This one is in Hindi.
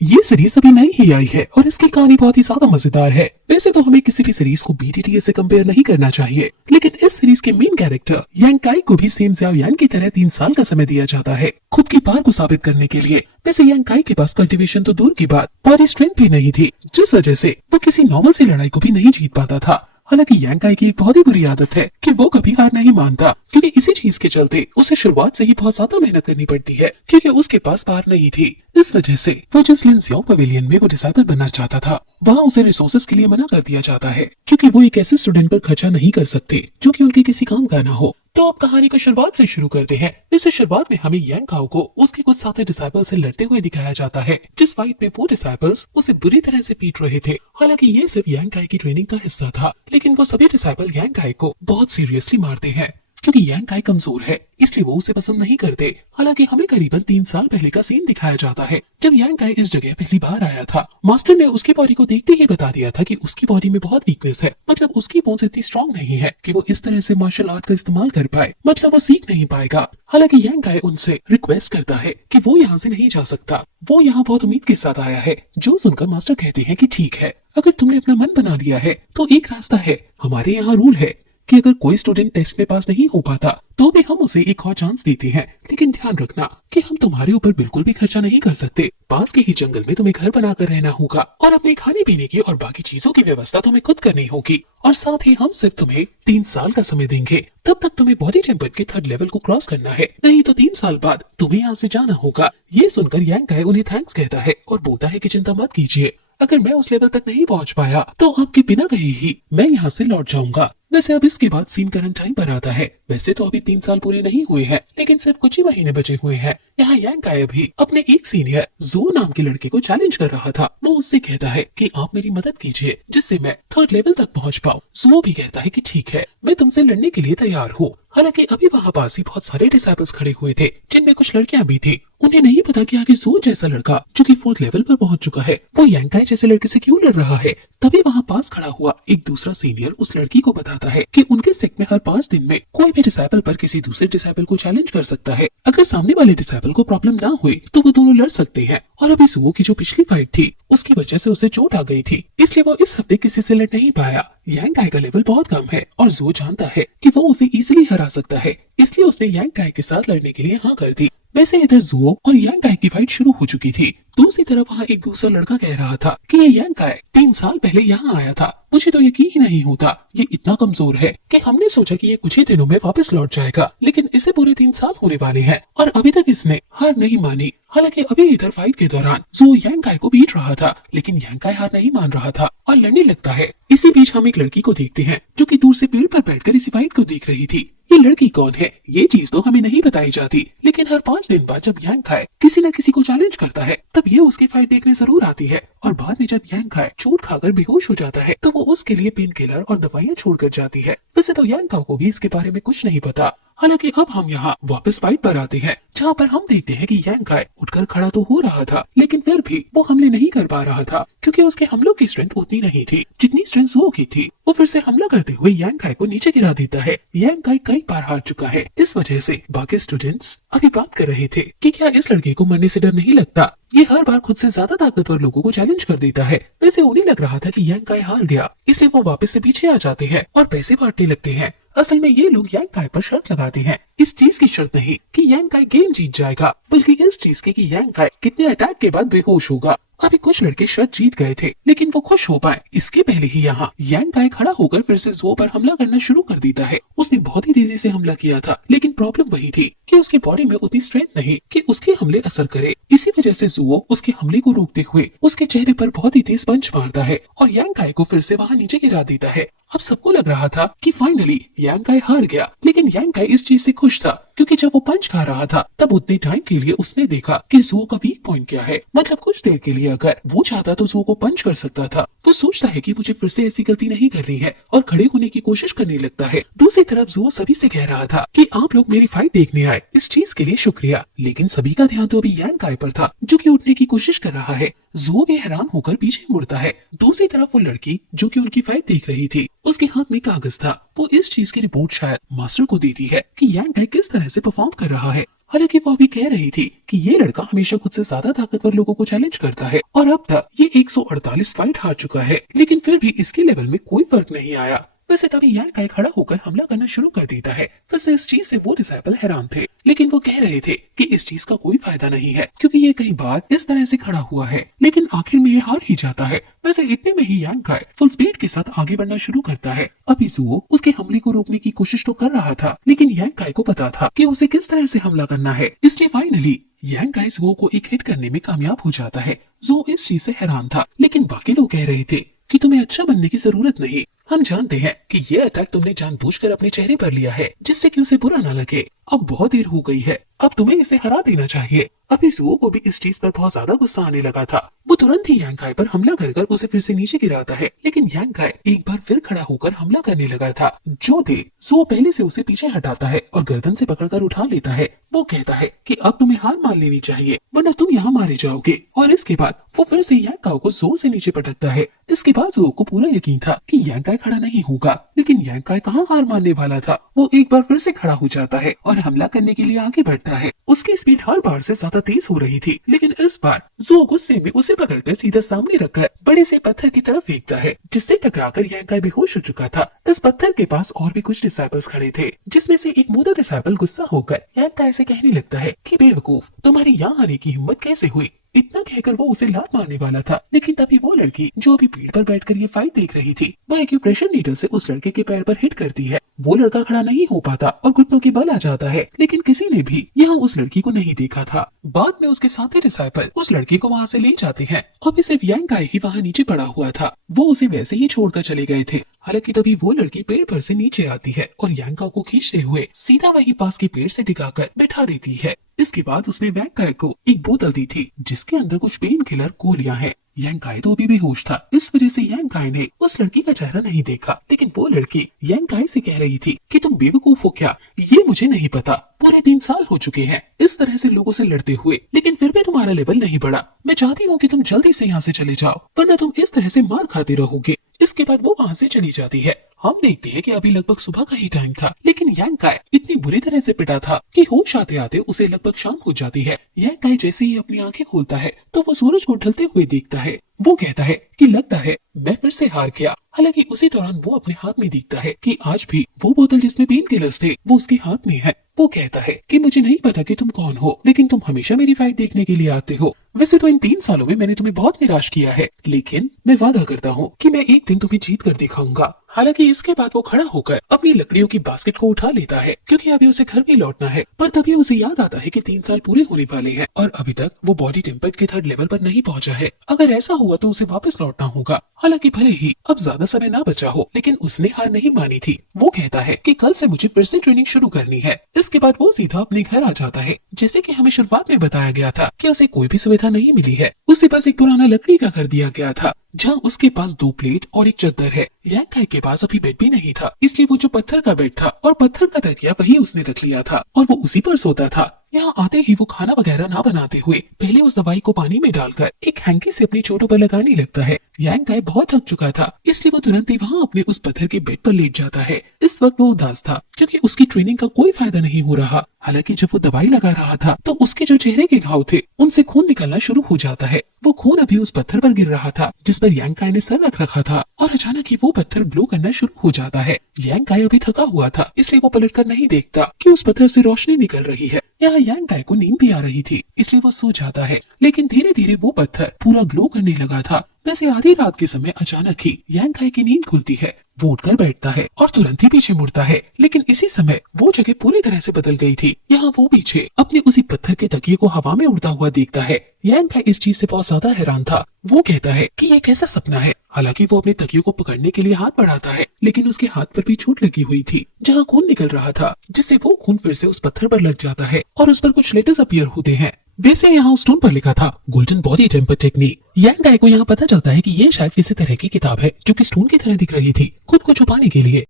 ये सीरीज अभी नई ही आई है और इसकी कहानी बहुत ही ज्यादा मजेदार है। वैसे तो हमें किसी भी सीरीज को बीटीटीए से कंपेयर नहीं करना चाहिए, लेकिन इस सीरीज के मेन कैरेक्टर यांग काई को भी सेम ज़्याओ यान की तरह 3 साल का समय दिया जाता है खुद की पार को साबित करने के लिए। वैसे यांग काई के पास कल्टीवेशन तो दूर की बात, बॉडी स्ट्रेंथ भी नहीं थी, जिस वजह से वो किसी नॉर्मल सी लड़ाई को भी नहीं जीत पाता था। हालांकि यांग काई की एक बहुत ही बुरी आदत है कि वो कभी हार नहीं मानता, क्योंकि इसी चीज के चलते उसे शुरुआत से ही बहुत ज्यादा मेहनत करनी पड़ती है, क्योंकि उसके पास पार नहीं थी। इस वजह से वो जिस लिनसियाओ पवेलियन में वो डिसाइबल बनना चाहता था, वहाँ उसे रिसोर्सेज के लिए मना कर दिया जाता है, क्योंकि वो एक ऐसे स्टूडेंट पर खर्चा नहीं कर सकते जो कि उनके किसी काम का ना हो। तो अब कहानी को शुरुआत से शुरू करते हैं। वैसे शुरुआत में हमें यांग काओ को उसके कुछ साथी डिसाइबल से लड़ते हुए दिखाया जाता है, जिस फाइट में वो डिसाइबल्स उसे बुरी तरह से पीट रहे थे। हालांकि ये सिर्फ यांग काई की ट्रेनिंग का हिस्सा था, लेकिन वो सभी डिसाइबल यांग काई को बहुत सीरियसली मारते हैं, क्योंकि यांग काई कमजोर है इसलिए वो उसे पसंद नहीं करते। हालांकि हमें करीबन 3 साल पहले का सीन दिखाया जाता है, जब यांग काई इस जगह पहली बार आया था। मास्टर ने उसकी बॉडी को देखते ही बता दिया था कि उसकी बॉडी में बहुत वीकनेस है, मतलब उसकी बोन्स इतनी स्ट्रॉन्ग नहीं है कि वो इस तरह से मार्शल आर्ट का इस्तेमाल कर पाए, मतलब वो सीख नहीं पाएगा। हालांकि यांग काई उनसे रिक्वेस्ट करता है कि वो यहाँ से नहीं जा सकता, वो यहाँ बहुत उम्मीद के साथ आया है। जो सुनकर मास्टर कहते हैं कि ठीक है, अगर तुमने अपना मन बना लिया है तो एक रास्ता है। हमारे यहाँ रूल है कि अगर कोई स्टूडेंट टेस्ट में पास नहीं हो पाता तो भी हम उसे एक और चांस देते हैं, लेकिन ध्यान रखना कि हम तुम्हारे ऊपर बिल्कुल भी खर्चा नहीं कर सकते। पास के ही जंगल में तुम्हें घर बनाकर रहना होगा और अपने खाने पीने की और बाकी चीजों की व्यवस्था तुम्हें खुद करनी होगी, और साथ ही हम सिर्फ तुम्हें 3 साल का समय देंगे। तब तक तुम्हें बॉडी टेम्पर्ड के 3rd लेवल को क्रॉस करना है, नहीं तो 3 साल बाद तुम्हें यहाँ से जाना होगा। ये सुनकर यांग काई उन्हें थैंक्स कहता है और बोलता है कि चिंता मत कीजिए, अगर मैं उस लेवल तक नहीं पहुंच पाया तो आपके बिना कहे ही मैं यहाँ से लौट जाऊंगा। वैसे अब इसके बाद सीन करंट टाइम पर आता है। वैसे तो अभी 3 साल पूरे नहीं हुए हैं, लेकिन सिर्फ कुछ ही महीने बचे हुए हैं। यहाँ यांग काई भी अपने एक सीनियर जो नाम के लड़के को चैलेंज कर रहा था। वो उससे कहता है कि आप मेरी मदद कीजिए जिससे मैं 3rd लेवल तक पहुँच पाऊँ। जो भी कहता है कि ठीक है, मैं तुमसे लड़ने के लिए तैयार हूँ। हालांकि अभी वहाँ पास ही बहुत सारे डिसाइबल्स खड़े हुए थे, जिनमें कुछ लड़कियां भी थी। उन्हें नहीं पता कि आगे जो जैसा लड़का जो कि 4th लेवल पर पहुंच चुका है, वो यांग काई जैसे लड़के से क्यों लड़ रहा है। तभी वहाँ पास खड़ा हुआ एक दूसरा सीनियर उस लड़की को बताता है कि उनके सेक्ट में हर 5 दिन में कोई भी डिसाइबल पर किसी दूसरे डिसाइबल को चैलेंज कर सकता है। अगर सामने वाले डिसाइबल को प्रॉब्लम ना हुई तो वो दोनों लड़ सकते हैं। और अभी सुओ की जो पिछली फाइट थी उसकी वजह से उसे चोट आ गई थी, इसलिए वो इस हफ्ते किसी से लड़ नहीं पाया। यांग काई का लेवल बहुत कम है और जो जानता है कि वो उसे इजीली हरा सकता है, इसलिए उसने यांग काई के साथ लड़ने के लिए हाँ कर दी। वैसे इधर जुओ और यांग काई की फाइट शुरू हो चुकी थी। दूसरी तरफ वहाँ एक दूसरा लड़का कह रहा था कि ये यांग काई 3 साल पहले यहाँ आया था, मुझे तो यकीन ही नहीं होता, ये इतना कमजोर है कि हमने सोचा कि ये कुछ ही दिनों में वापस लौट जाएगा, लेकिन इसे पूरे 3 साल होने वाले हैं और अभी तक इसने हार नहीं मानी। हालांकि अभी इधर फाइट के दौरान जो यांग काई को बीट रहा था, लेकिन यांग काई हार नहीं मान रहा था और लड़ने लगता है। इसी बीच हम एक लड़की को देखते हैं जो कि दूर से पेड़ पर बैठकर इसी फाइट को देख रही थी। ये लड़की कौन है ये चीज तो हमें नहीं बताई जाती, लेकिन हर 5 दिन बाद जब यांग काई किसी न किसी को चैलेंज करता है तब ये उसकी फाइट देखने जरूर आती है। और बाद में जब यांग काई चोट खाकर बेहोश हो जाता है तो वो उसके लिए पेन किलर और दवाइयाँ छोड़कर जाती है। वैसे तो यांग काई को भी इसके बारे में कुछ नहीं पता। हालांकि अब हम यहाँ वापस फाइट पर आते हैं, जहाँ पर हम देखते हैं कि यांग काई उठकर खड़ा तो हो रहा था, लेकिन फिर भी वो हमले नहीं कर पा रहा था, क्योंकि उसके हमलों की स्ट्रेंथ उतनी नहीं थी जितनी स्ट्रेंथ जुओ की थी। वो फिर से हमला करते हुए यांग काई को नीचे गिरा देता है। यांग काई कई बार हार चुका है, इस वजह से बाकी स्टूडेंट्स अभी बात कर रहे थे कि क्या इस लड़के को मरने से डर नहीं लगता, ये हर बार खुद से ज्यादा ताकतवर लोगों को चैलेंज कर देता है। वैसे उन्हें लग रहा था कि यांग काई हार गया, इसलिए वो वापस से पीछे आ जाते हैं और पैसे बांटने लगते हैं। असल में ये लोग यांग काई पर शर्त लगाते हैं, इस चीज की शर्त नहीं कि यांग काई गेम जीत जाएगा, बल्कि इस चीज की कि यांग काई कितने अटैक के बाद बेहोश होगा। अभी कुछ लड़के शर्त जीत गए थे, लेकिन वो खुश हो पाए इसके पहले ही यहाँ यांग काई खड़ा होकर फिर से जुओ पर हमला करना शुरू कर देता है। उसने बहुत ही तेजी से हमला किया था, लेकिन प्रॉब्लम वही थी कि उसकी बॉडी में उतनी स्ट्रेंथ नहीं कि उसके हमले असर करे। इसी वजह से जुओ उसके हमले को रोकते हुए उसके चेहरे पर बहुत ही तेज पंच मारता है और यांग काई को फिर से वहाँ नीचे गिरा देता है। अब सबको लग रहा था कि फाइनली यांग काई हार गया, लेकिन यांग काई इस चीज से खुश था, क्योंकि जब वो पंच खा रहा था तब उतने टाइम के लिए उसने देखा कि जुओ का वीक पॉइंट क्या है। मतलब कुछ देर के लिए अगर वो चाहता तो जुओ को पंच कर सकता था। वो सोचता है कि मुझे फिर से ऐसी गलती नहीं करनी है और खड़े होने की कोशिश करने लगता है। दूसरी तरफ जुओ सभी से कह रहा था कि आप लोग मेरी फाइट देखने आए, इस चीज के लिए शुक्रिया, लेकिन सभी का ध्यान तो अभी यांग काई पर था जो कि उठने की कोशिश कर रहा है। जुओ भी हैरान होकर पीछे मुड़ता है। दूसरी तरफ वो लड़की जो कि उनकी फाइट देख रही थी, उसके हाथ में कागज था। वो इस चीज की रिपोर्ट शायद मास्टर को देती है कि यांग काई किस तरह से परफॉर्म कर रहा है। हालांकि वो अभी कह रही थी कि ये लड़का हमेशा खुद से ज्यादा ताकतवर लोगों को चैलेंज करता है और अब तक ये 148 फाइट हार चुका है, लेकिन फिर भी इसके लेवल में कोई फर्क नहीं आया। वैसे तभी यांग काई खड़ा होकर हमला करना शुरू कर देता है। वैसे इस चीज से वो डिसाइपल हैरान थे, लेकिन वो कह रहे थे कि इस चीज का कोई फायदा नहीं है क्योंकि ये कई बार इस तरह से खड़ा हुआ है, लेकिन आखिर में ये हार ही जाता है। वैसे इतने में ही यांग काई फुल स्पीड के साथ आगे बढ़ना शुरू करता है। अभी जुओ उसके हमले को रोकने की कोशिश तो कर रहा था, लेकिन यांग काई को पता था कि उसे किस तरह से हमला करना है, इसलिए फाइनली यांग काई जुओ को एक हिट करने में कामयाब हो जाता है। जुओ इस चीज से हैरान था, लेकिन बाकी लोग कह रहे थे कि तुम्हें अच्छा बनने की जरूरत नहीं, हम जानते हैं कि ये अटैक तुमने जानबूझकर अपने चेहरे पर लिया है जिससे कि उसे बुरा ना लगे। अब बहुत देर हो गई है, अब तुम्हें इसे हरा देना चाहिए। अभी जुओ को भी इस चीज पर बहुत ज्यादा गुस्सा आने लगा था। वो तुरंत ही यांग काई पर हमला कर उसे फिर से नीचे गिराता है, लेकिन यांग काई एक बार फिर खड़ा होकर हमला करने लगा था। जो थे जुओ पहले से उसे पीछे हटाता है और गर्दन से पकड़कर उठा लेता है। वो कहता है कि अब तुम्हें हार मान लेनी चाहिए वरना तुम यहाँ मारे जाओगे, और इसके बाद वो फिर से यांग काई को जोर से नीचे पटकता है। इसके बाद जुओ को पूरा यकीन था कि यांग काई खड़ा नहीं होगा, लेकिन यांग काई कहाँ हार मानने वाला था। वो एक बार फिर से खड़ा हो जाता है और हमला करने के लिए आगे बढ़ता है। उसकी स्पीड हर बार से ज्यादा तेज हो रही थी, लेकिन इस बार जुओ गुस्से में उसे पकड़कर सीधा सामने रखकर बड़े से पत्थर की तरफ फेंकता है, जिससे टकराकर यांग काई बेहोश हो चुका था। इस पत्थर के पास और भी कुछ डिसाइपल्स खड़े थे, जिसमें से एक मोटा डिसाइपल गुस्सा होकर यांग काई से कहने लगता है कि बेवकूफ, तुम्हारी यहाँ आने की हिम्मत कैसे हुई। इतना कहकर वो उसे लात मारने वाला था, लेकिन तभी वो लड़की जो अभी भीड़ पर बैठकर ये फाइट देख रही थी, वो एक्यूप्रेशर नीडल से उस लड़के के पैर पर हिट करती है। वो लड़का खड़ा नहीं हो पाता और घुटनों के बल आ जाता है, लेकिन किसी ने भी यहाँ उस लड़की को नहीं देखा था। बाद में उसके साथी डिसाइपल उस लड़के को वहाँ से ले जाते हैं। अभी सिर्फ यांग काई ही वहाँ नीचे पड़ा हुआ था, वो उसे वैसे ही छोड़कर चले गए थे। हालांकि तभी वो लड़की पेड़ पर से नीचे आती है और यांग काई को खींचते हुए सीधा वही पास के पेड़ से टिकाकर बिठा देती है। इसके बाद उसने यांग काई को एक बोतल दी थी जिसके अंदर कुछ पेन किलर गोलियां हैं। यांग काई तो अभी बेहोश था, इस वजह से यांग काई ने उस लड़की का चेहरा नहीं देखा, लेकिन वो लड़की यांग काई से कह रही थी कि तुम बेवकूफ हो क्या, ये मुझे नहीं पता। पूरे 3 साल हो चुके हैं इस तरह से लोगों से लड़ते हुए, लेकिन फिर भी तुम्हारा लेवल नहीं बढ़ा। मैं चाहती हूँ कि तुम जल्दी से यहाँ से चले जाओ, वरना तुम इस तरह से मार खाते रहोगे। इसके बाद वो वहाँ से चली जाती है। हम देखते हैं कि अभी लगभग सुबह का ही टाइम था, लेकिन यांग काई इतनी बुरी तरह से पिटा था कि होश आते आते उसे लगभग शाम हो जाती है। यांग काई जैसे ही अपनी आंखें खोलता है तो वो सूरज को ढलते हुए देखता है। वो कहता है कि लगता है मैं फिर से हार गया। हालांकि उसी दौरान वो अपने हाथ में देखता है कि आज भी वो बोतल जिसमें पेन किलर्स थे वो उसके हाथ में है। वो कहता है कि मुझे नहीं पता कि तुम कौन हो, लेकिन तुम हमेशा मेरी फाइट देखने के लिए आते हो। वैसे तो इन 3 सालों में मैंने तुम्हें बहुत निराश किया है, लेकिन मैं वादा करता हूँ कि मैं एक दिन तुम्हें जीत कर दिखाऊंगा। हालांकि इसके बाद वो खड़ा होकर अपनी लकड़ियों की बास्केट को उठा लेता है क्योंकि अभी उसे घर भी लौटना है। पर तभी उसे याद आता है कि 3 साल पूरे होने वाले हैं और अभी तक वो बॉडी टेम्पर्ड के 3rd लेवल पर नहीं पहुंचा है। अगर ऐसा हुआ तो उसे वापस लौटना होगा। हालांकि भले ही अब ज्यादा समय ना बचा हो, लेकिन उसने हार नहीं मानी थी। वो कहता है कि कल से मुझे फिर से ट्रेनिंग शुरू करनी है। इसके बाद वो सीधा अपने घर आ जाता है। जैसे कि हमें शुरुआत में बताया गया था कि उसे कोई भी सुविधा नहीं मिली है, उसे बस एक पुराना लकड़ी का घर दिया गया था जहाँ उसके पास 2 प्लेट और एक चद्दर है। यांग काई के पास अभी बेड भी नहीं था, इसलिए वो जो पत्थर का बेड था और पत्थर का तकिया वही उसने रख लिया था और वो उसी पर सोता था। यहाँ आते ही वो खाना वगैरह ना बनाते हुए पहले उस दवाई को पानी में डालकर एक हैंकी से अपनी चोटों पर लगाने लगता है। यांग काई बहुत थक चुका था, इसलिए वो तुरंत ही वहाँ अपने उस पत्थर के बेड पर लेट जाता है। इस वक्त वो उदास था क्योंकि उसकी ट्रेनिंग का कोई फायदा नहीं हो रहा। हालांकि जब वो दवाई लगा रहा था तो उसके जो चेहरे के घाव थे उनसे खून निकलना शुरू हो जाता है। वो खून अभी उस पत्थर पर गिर रहा था जिस पर यांग काई ने सर रख रखा था और अचानक ही वो पत्थर ग्लो करना शुरू हो जाता है। यांग काई अभी थका हुआ था, इसलिए वो पलटकर नहीं देखता कि उस पत्थर से रोशनी निकल रही है। यहाँ यांग काई को नींद भी आ रही थी, इसलिए वो सो जाता है, लेकिन धीरे धीरे वो पत्थर पूरा ग्लो करने लगा था। वैसे आधी रात के समय अचानक ही यांग काई की नींद खुलती है। वो उठकर बैठता है और तुरंत ही पीछे मुड़ता है, लेकिन इसी समय वो जगह पूरी तरह से बदल गई थी। यहाँ वो पीछे अपने उसी पत्थर के तकिए को हवा में उड़ता हुआ देखता है। यांग काई इस चीज से बहुत ज्यादा हैरान था। वो कहता है कि ये कैसा सपना है। हालांकि वो अपने तकिए को पकड़ने के लिए हाथ बढ़ाता है, लेकिन उसके हाथ पर भी चोट लगी हुई थी जहाँ खून निकल रहा था, जिससे वो खून फिर से उस पत्थर पर लग जाता है और उस पर कुछ लेटर्स अपीयर होते हैं। वैसे यहाँ उस स्टोन पर लिखा था गोल्डन बॉडी टेम्पर टेक्निक। यांग काई को यहाँ पता चलता है कि ये शायद किसी तरह की किताब है जो कि स्टोन की तरह दिख रही थी खुद को छुपाने के लिए।